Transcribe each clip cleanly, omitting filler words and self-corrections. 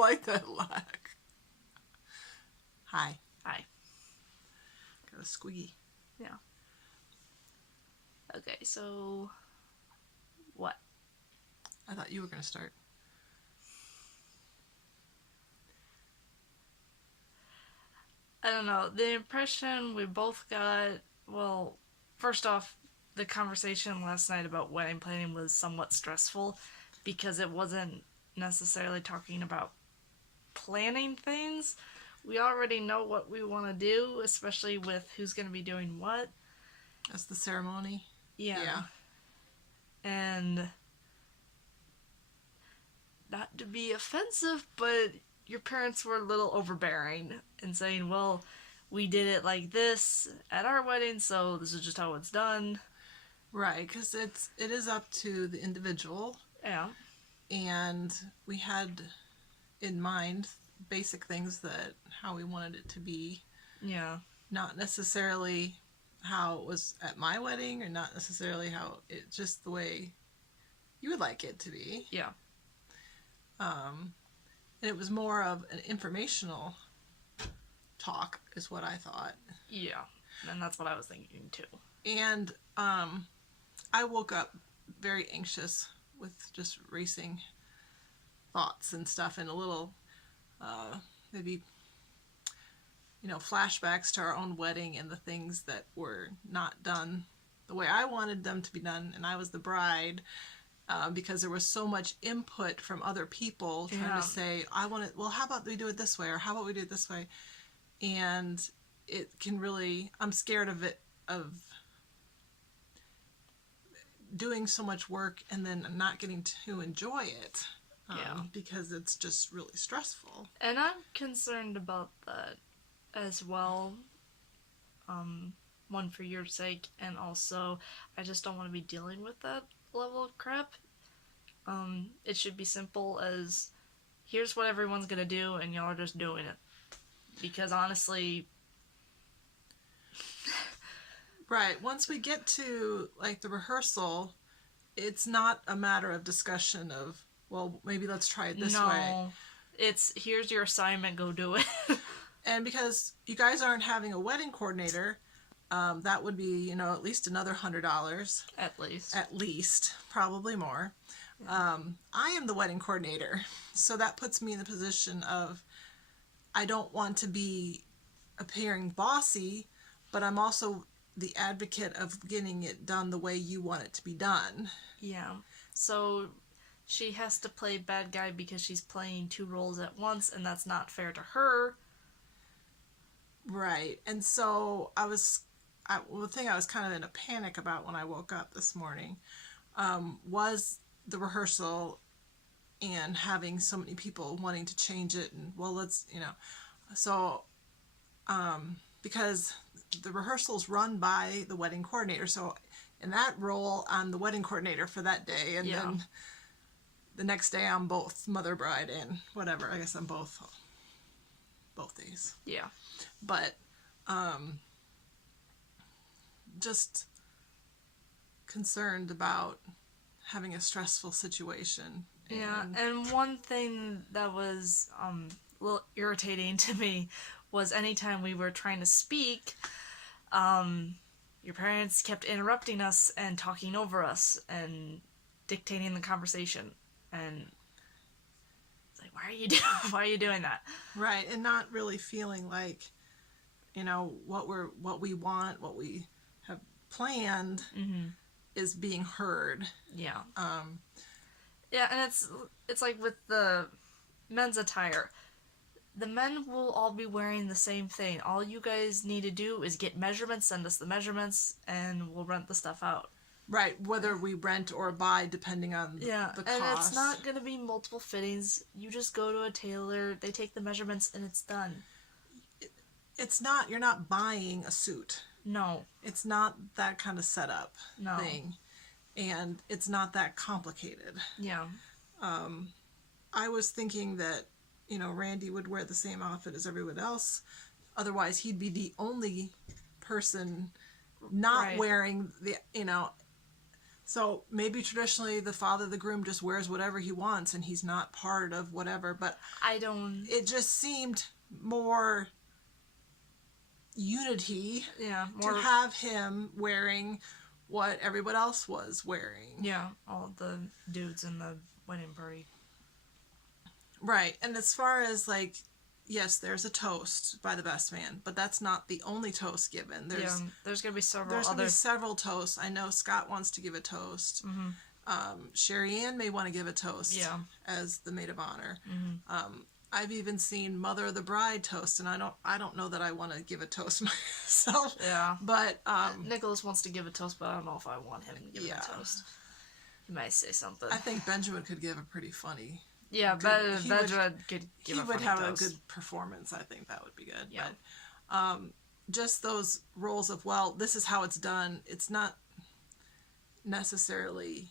like that laugh. Hi. Hi. Got a squeaky. Yeah. Okay, so what? I thought you were going to start. I don't know. The impression we both got, well, first off, the conversation last night about wedding planning was somewhat stressful because it wasn't necessarily talking about planning things. We already know what we want to do, especially with who's going to be doing what. That's the ceremony? Yeah. And not to be offensive, but your parents were a little overbearing and saying, well, we did it like this at our wedding, so this is just how it's done. Right, because it is up to the individual. Yeah. And we had in mind basic things that how we wanted it to be. Yeah. Not necessarily how it was at my wedding, or not necessarily how it, just the way you would like it to be. Yeah. And it was more of an informational talk, is what I thought. Yeah. And that's what I was thinking too. And I woke up very anxious with just racing thoughts and stuff, and a little maybe flashbacks to our own wedding and the things that were not done the way I wanted them to be done, and I was the bride, because there was so much input from other people trying to say, I want it, well, how about we do it this way, or how about we do it this way? And it can really, I'm scared of it, of doing so much work and then not getting to enjoy it. Because it's just really stressful. And I'm concerned about that as well. One, for your sake, and also I just don't want to be dealing with that level of crap. It should be simple as, here's what everyone's gonna do, and y'all are just doing it. Because honestly... Right, once we get to, like, the rehearsal, it's not a matter of discussion of, well, maybe let's try it this way. It's, here's your assignment, go do it. And because you guys aren't having a wedding coordinator, that would be, at least another $100. At least. Probably more. Yeah. I am the wedding coordinator, so that puts me in the position of, I don't want to be appearing bossy, but I'm also the advocate of getting it done the way you want it to be done. Yeah. So she has to play bad guy because she's playing two roles at once, and that's not fair to her. Right. And so the thing I was kind of in a panic about when I woke up this morning was the rehearsal and having so many people wanting to change it, and, well, let's, so, because the rehearsal's run by the wedding coordinator, so in that role, I'm the wedding coordinator for that day, and then the next day I'm both mother, bride, and whatever. I guess I'm both days. Yeah. But just concerned about having a stressful situation. Yeah, and one thing that was a little irritating to me was anytime we were trying to speak, your parents kept interrupting us and talking over us and dictating the conversation. And it's like, why are you doing that? Right, and not really feeling like, what we want, what we have planned is being heard. Yeah. Yeah, and it's like with the men's attire. The men will all be wearing the same thing. All you guys need to do is get measurements, send us the measurements, and we'll rent the stuff out. Right, whether we rent or buy, depending on the cost. And it's not going to be multiple fittings. You just go to a tailor, they take the measurements, and it's done. It's not, you're not buying a suit. No. It's not that kind of setup thing. And it's not that complicated. Yeah. I was thinking that, Randy would wear the same outfit as everyone else. Otherwise, he'd be the only person not wearing the, So maybe traditionally the father of the groom just wears whatever he wants and he's not part of whatever, but it just seemed more unity to have him wearing what everyone else was wearing. Yeah, all the dudes in the wedding party. Right. And as far as like, yes, there's a toast by the best man, but that's not the only toast given. There's going to be several There's going to be several toasts. I know Scott wants to give a toast. Sherry Ann may want to give a toast as the maid of honor. I've even seen Mother of the Bride toast, and I don't know that I want to give a toast myself. Yeah. But Nicholas wants to give a toast, but I don't know if I want him to give a toast. He might say something. I think Benjamin could give a pretty funny. Yeah, Benjamin could give a funny toast. He would have a good performance. I think that would be good. Yeah. But just those roles of, well, this is how it's done. It's not necessarily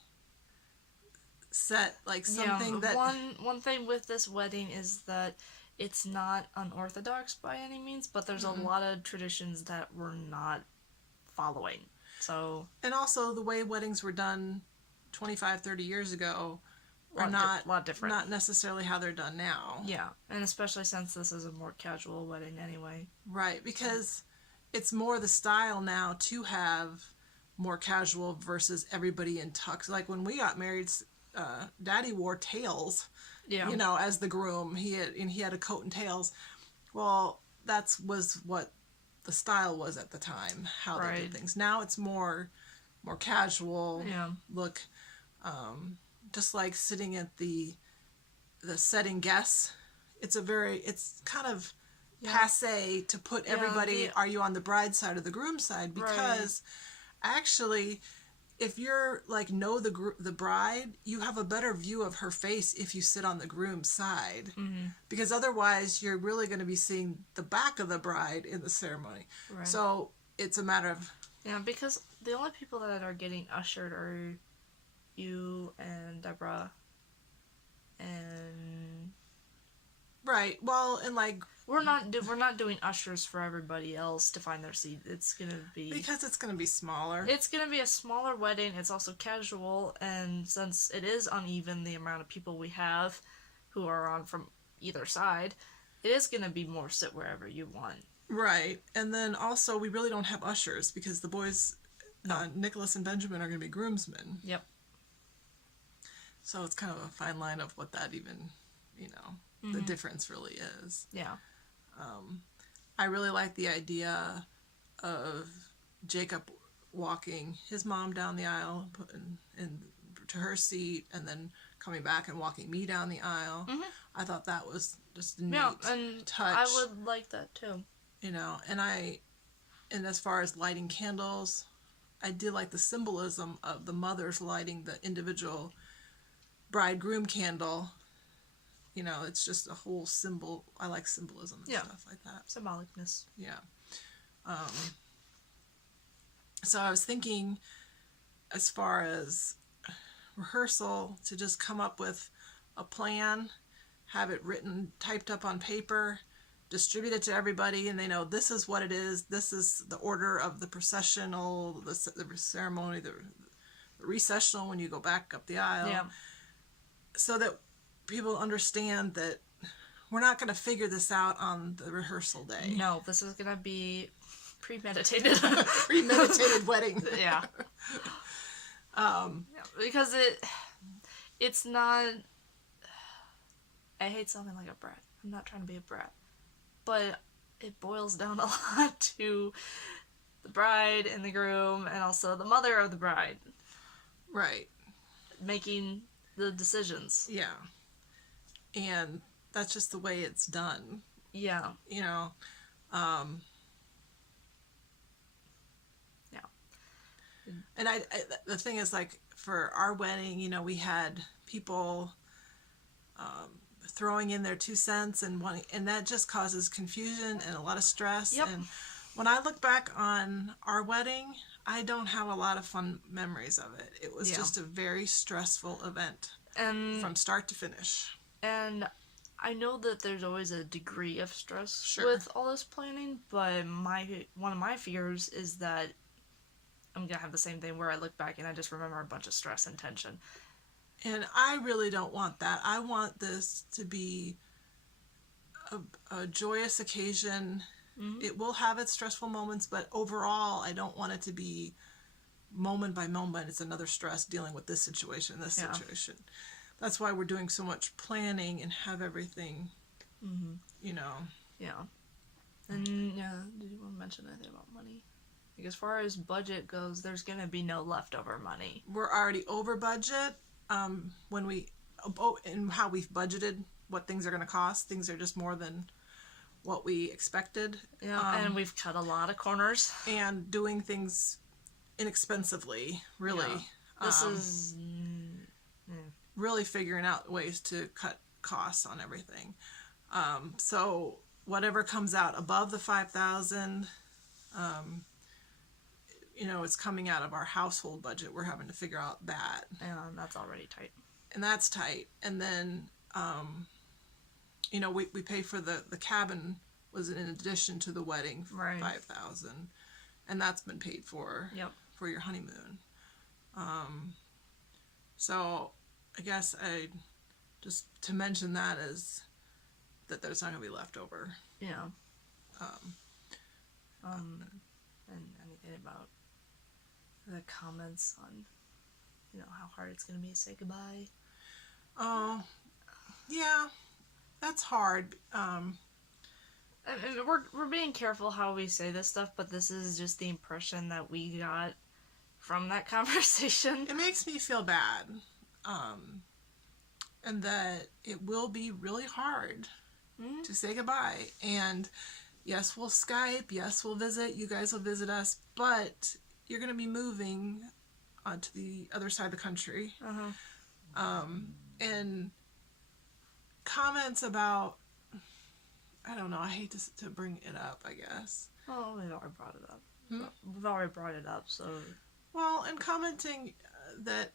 set like something that one thing with this wedding is that it's not unorthodox by any means, but there's a lot of traditions that we're not following. So, and also the way weddings were done 25-30 years ago are not a lot different. Not necessarily how they're done now. Yeah, and especially since this is a more casual wedding anyway. Right, because it's more the style now to have more casual versus everybody in tux. Like when we got married, Daddy wore tails, you know, as the groom. He had a coat and tails. Well, was what the style was at the time, how they did things. Now it's more casual look, just like sitting at the setting guests. It's kind of passe to put everybody. Are you on the bride's side or the groom's side? Because actually, if you're like know the bride, you have a better view of her face if you sit on the groom's side, because otherwise you're really going to be seeing the back of the bride in the ceremony. Right. So it's a matter of because the only people that are getting ushered are you and Deborah and well, and like we're not doing ushers for everybody else to find their seat. It's gonna be because it's gonna be smaller. It's gonna be a smaller wedding. It's also casual, and since it is uneven the amount of people we have who are on from either side, it is gonna be more sit wherever you want. Right, and then also we really don't have ushers because the boys, Nicholas and Benjamin, are gonna be groomsmen. Yep. So it's kind of a fine line of what that even, the difference really is. Yeah. I really like the idea of Jacob walking his mom down the aisle and to her seat, and then coming back and walking me down the aisle. I thought that was just a neat touch. I would like that too. And as far as lighting candles, I did like the symbolism of the mothers lighting the individual bride-groom candle. It's just a whole symbol. I like symbolism and stuff like that. Symbolicness. Yeah. So I was thinking, as far as rehearsal, to just come up with a plan, have it written, typed up on paper, distribute it to everybody, and they know this is what it is. This is the order of the processional, the ceremony, the recessional when you go back up the aisle. Yeah. So that people understand that we're not going to figure this out on the rehearsal day. No, this is going to be premeditated. Premeditated wedding. Yeah. Because it's not... I hate sounding like a brat. I'm not trying to be a brat. But it boils down a lot to the bride and the groom and also the mother of the bride. Right. Making the decisions. Yeah. And that's just the way it's done. Yeah. Yeah. And the thing is, like, for our wedding, we had people throwing in their 2 cents and that just causes confusion and a lot of stress. Yep. And when I look back on our wedding, I don't have a lot of fun memories of it. It was just a very stressful event from start to finish. And I know that there's always a degree of stress with all this planning, but one of my fears is that I'm gonna have the same thing where I look back and I just remember a bunch of stress and tension. And I really don't want that. I want this to be a joyous occasion. Mm-hmm. It will have its stressful moments, but overall, I don't want it to be moment by moment. It's another stress dealing with this situation, situation. That's why we're doing so much planning and have everything, you know. Yeah. And, did you want to mention anything about money? Like, as far as budget goes, there's going to be no leftover money. We're already over budget. When we, and how we've budgeted what things are going to cost, things are just more than what we expected. Yeah, and we've cut a lot of corners. And doing things inexpensively, really. Yeah. This is... really figuring out ways to cut costs on everything. So whatever comes out above the $5,000, it's coming out of our household budget. We're having to figure out that. And that's already tight. And that's tight. And then, we pay for the cabin was in addition to the wedding, right. $5,000. And that's been paid for for your honeymoon. So I guess just to mention that is that there's not going to be leftover. Yeah. And anything about the comments on, how hard it's going to be to say goodbye. Oh, yeah, that's hard. And we're being careful how we say this stuff, but this is just the impression that we got from that conversation. It makes me feel bad. And that it will be really hard to say goodbye. And yes, we'll Skype. Yes, we'll visit. You guys will visit us. But you're going to be moving onto the other side of the country. And comments about, I don't know, I hate to bring it up, I guess. Well, we've already brought it up. We've already brought it up, so... Well, and commenting that,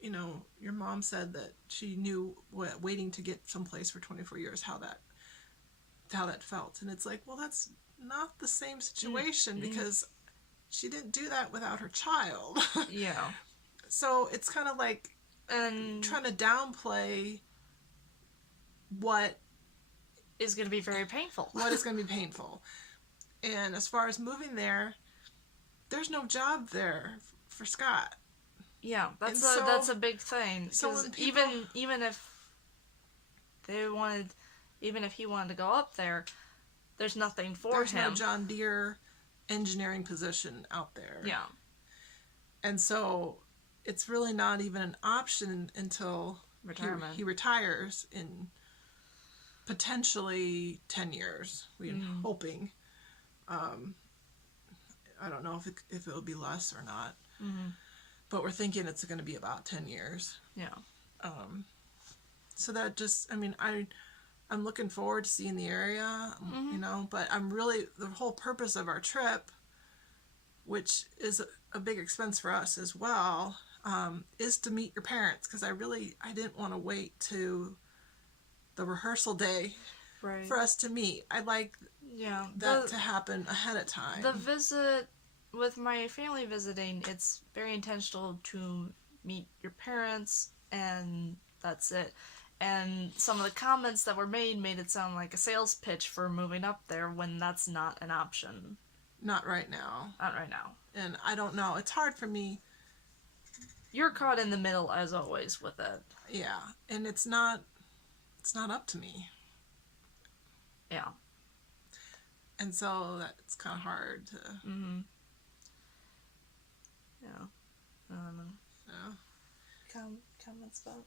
your mom said that she knew waiting to get someplace for 24 years how that felt, and it's like, well, that's not the same situation because she didn't do that without her child. Yeah. So it's kind of like trying to downplay what is going to be very painful. What is going to be painful, and as far as moving there, there's no job there for Scott. Yeah, that's a big thing. So even if he wanted to go up there, there's nothing for him. There's no John Deere engineering position out there. Yeah. And so it's really not even an option until retirement. He retires in potentially 10 years. We're hoping. I don't know if it'll be less or not. But we're thinking it's going to be about 10 years. Yeah. So that just, I'm looking forward to seeing the area, but the whole purpose of our trip, which is a big expense for us as well, is to meet your parents, because I didn't want to wait to the rehearsal day for us to meet. I'd like that to happen ahead of time. The visit, with my family visiting, it's very intentional to meet your parents, and that's it. And some of the comments that were made it sound like a sales pitch for moving up there when that's not an option. Not right now. Not right now. And I don't know. It's hard for me. You're caught in the middle, as always, with it. Yeah. And it's not up to me. Yeah. And so that's kind of hard to... Yeah. Yeah. Comments about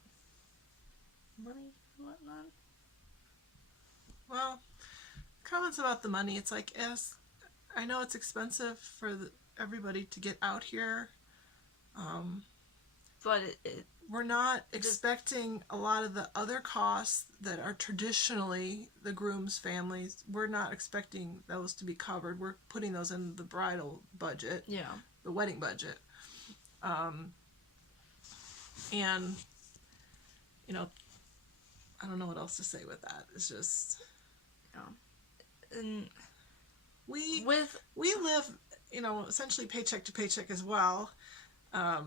money and whatnot? Well, comments about the money, it's like, yes, I know it's expensive for everybody to get out here. But we're not expecting a lot of the other costs that are traditionally the groom's families. We're not expecting those to be covered. We're putting those in the bridal budget. Yeah. The wedding budget. And, I don't know what else to say with that. It's just... Yeah. And we live essentially paycheck to paycheck as well. I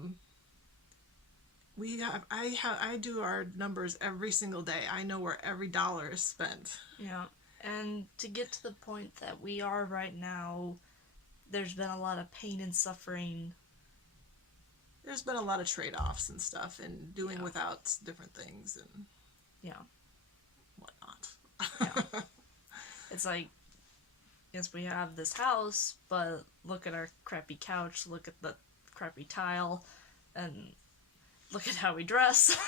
do our numbers every single day. I know where every dollar is spent. Yeah. And to get to the point that we are right now, there's been a lot of pain and suffering. There's been a lot of trade-offs and stuff, and doing without different things and whatnot. Yeah. It's like, yes, we have this house, but look at our crappy couch, look at the crappy tile, and look at how we dress.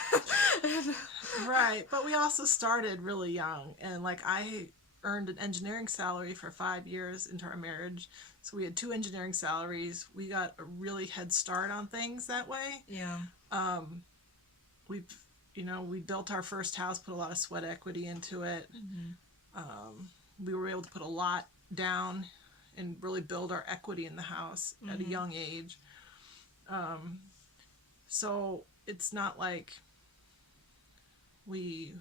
Right, but we also started really young, and like I earned an engineering salary for 5 years into our marriage, so we had 2 engineering salaries. We got a really head start on things that way. Yeah. We built our first house, put a lot of sweat equity into it. We were able to put a lot down and really build our equity in the house at a young age. So it's not like we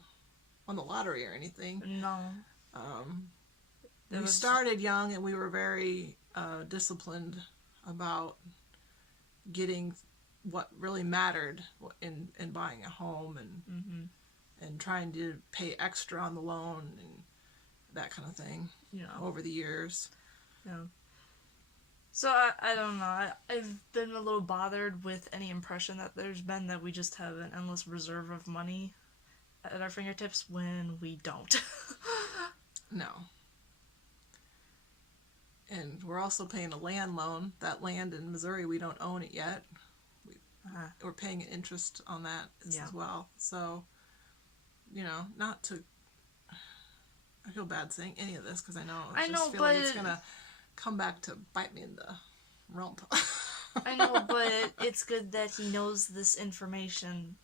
won the lottery or anything. No. We started young, and we were very disciplined about getting what really mattered in buying a home and trying to pay extra on the loan and that kind of thing over the years. Yeah. So I don't know. I've been a little bothered with any impression that there's been that we just have an endless reserve of money at our fingertips when we don't. No. And we're also paying a land loan. That land in Missouri, we don't own it yet. We're paying an interest on that as well. So, not to... I feel bad saying any of this because I feel like it's going to come back to bite me in the rump. I know, but it's good that he knows this information,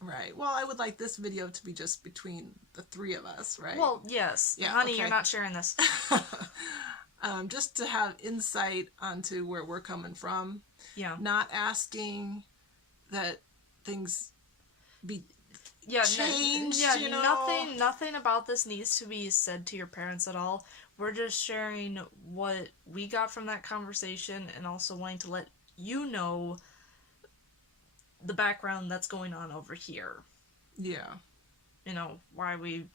Right. Well, I would like this video to be just between the 3 of us, right? Well, yes. Yeah, honey, okay. You're not sharing this. Just to have insight onto where we're coming from. Yeah. Not asking that things be changed. Nothing about this needs to be said to your parents at all. We're just sharing what we got from that conversation and also wanting to let you know the background that's going on over here. Yeah. Why we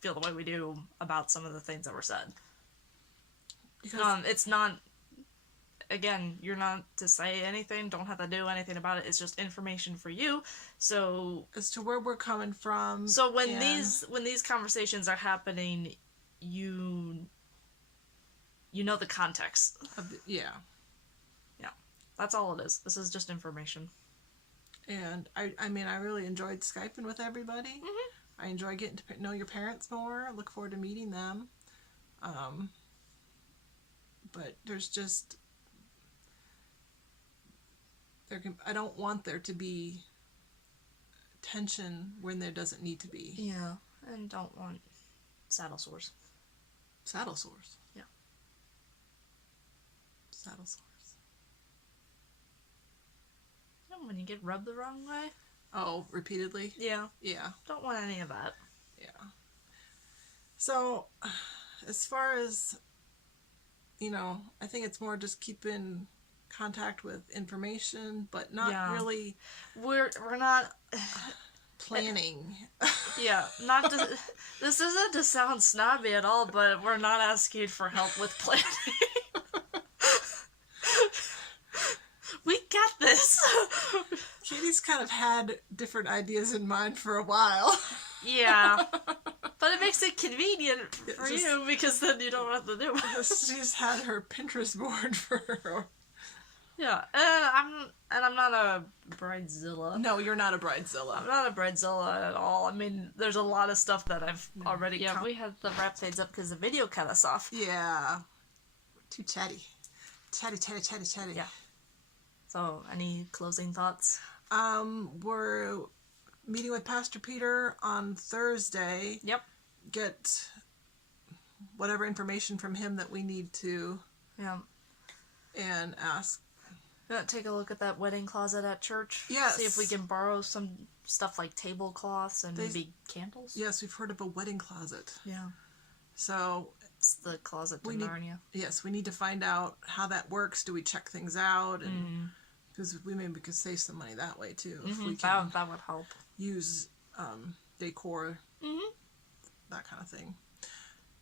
feel the way we do about some of the things that were said. Because it's not, again, you're not to say anything, don't have to do anything about it. It's just information for you. So as to where we're coming from. So when these conversations are happening, you know the context. Yeah. That's all it is. This is just information. And I mean, I really enjoyed Skyping with everybody. I enjoy getting to know your parents more. I look forward to meeting them. But there's just... I don't want there to be tension when there doesn't need to be. Yeah, and don't want saddle sores. Saddle sores? Yeah. Saddle sores. When you get rubbed the wrong way? Oh, repeatedly? Yeah. Yeah. Don't want any of that. Yeah. So, as far as, I think it's more just keeping contact with information, but not really... We're not... planning. Yeah, not to... This isn't to sound snobby at all, but we're not asking for help with planning. We got this. Katie's kind of had different ideas in mind for a while. Yeah. But it makes it convenient for you because then you don't have to do it. She's had her Pinterest board for her. Yeah, and I'm not a bridezilla. No, you're not a bridezilla. I'm not a bridezilla at all. I mean, there's a lot of stuff that I've already... Yeah, we had the wrap fades up because the video cut us off. Yeah. Too chatty. Chatty. Yeah. So, any closing thoughts? We're meeting with Pastor Peter on Thursday. Yep. Get whatever information from him that we need to. Yeah. And ask. Take a look at that wedding closet at church. Yes. See if we can borrow some stuff like tablecloths and maybe candles. Yes, we've heard of a wedding closet. Yeah. So it's the closet to Narnia. Yes, we need to find out how that works. Do we check things out? And because we maybe could save some money that way too. If we can that would help. Use decor, that kind of thing.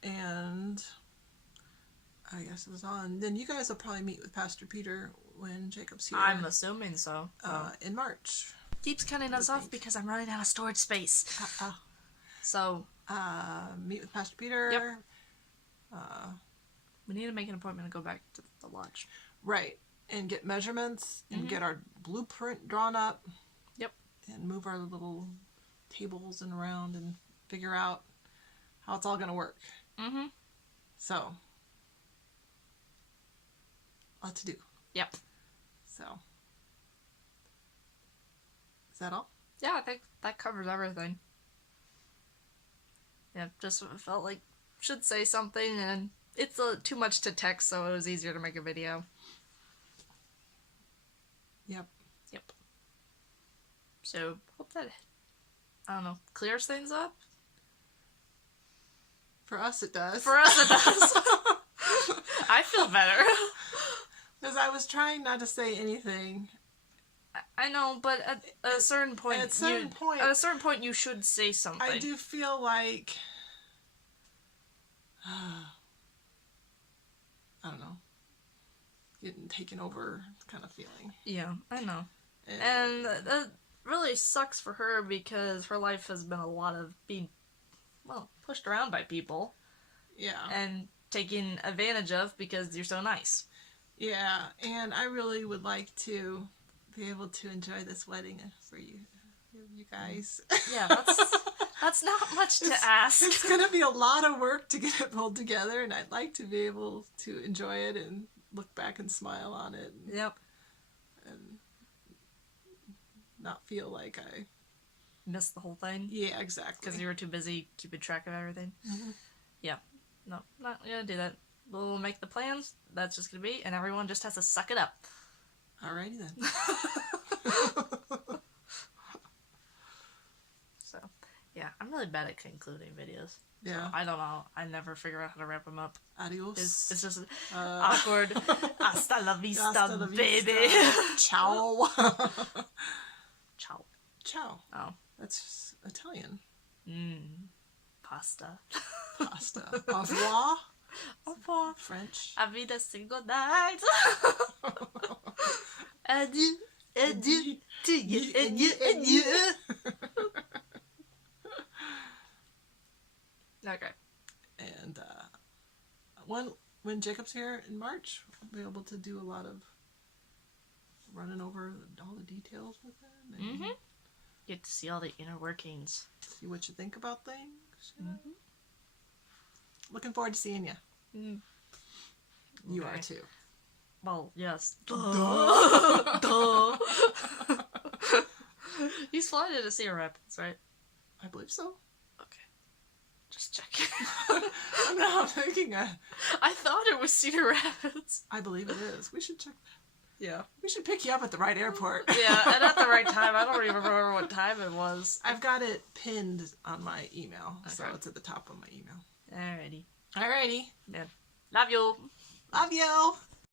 And I guess it was on. Then you guys will probably meet with Pastor Peter when Jacob's here. I'm assuming so. In March. Keeps cutting us off because I'm running out of storage space. So meet with Pastor Peter. Yep. We need to make an appointment to go back to the lodge. Right. And get measurements and get our blueprint drawn up. Yep. And move our little tables and around and figure out how it's all going to work. So, a lot to do. Yep. So, is that all? Yeah, I think that covers everything. Yeah, just felt like should say something, and it's too much to text, so it was easier to make a video. Yep. So, hope that, I don't know, clears things up? For us it does. I feel better. Because I was trying not to say anything. I know, but at a certain point, you should say something. I do feel like, I don't know, getting taken over kind of feeling. Yeah, I know. And that really sucks for her because her life has been a lot of being, pushed around by people. Yeah. And taken advantage of because you're so nice. Yeah, and I really would like to be able to enjoy this wedding for you guys. Yeah, that's not much to ask. It's going to be a lot of work to get it pulled together, and I'd like to be able to enjoy it and look back and smile on it. Yep. And not feel like I missed the whole thing. Yeah, exactly. Because you were too busy keeping track of everything. Yeah. No, not gonna do that. We'll make the plans. That's just gonna be, and everyone just has to suck it up. Alrighty then. So, yeah, I'm really bad at concluding videos. Yeah. So I don't know. I never figure out how to wrap them up. Adios. It's just awkward. Hasta la vista, Hasta la baby. Vista. Ciao. Ciao. Ciao. Oh. That's Italian. Pasta. Pasta. Au revoir. Au revoir. French. A vida single night. Adieu. Adieu. To you. Adieu. Adieu. Okay. And when Jacob's here in March, I'll be able to do a lot of running over all the details with him. And Get to see all the inner workings. See what you think about things. Looking forward to seeing you. You are too. Well, yes. Duh. Duh. He's flying to Cedar Rapids, right? I believe so. Okay. Just checking. I'm not thinking. I thought it was Cedar Rapids. I believe it is. We should check that. Yeah. We should pick you up at the right airport. Yeah, and at the right time. I don't even remember what time it was. I've got it pinned on my email, so Okay. it's at the top of my email. Alrighty. Alrighty. Yeah. Love you. Love you.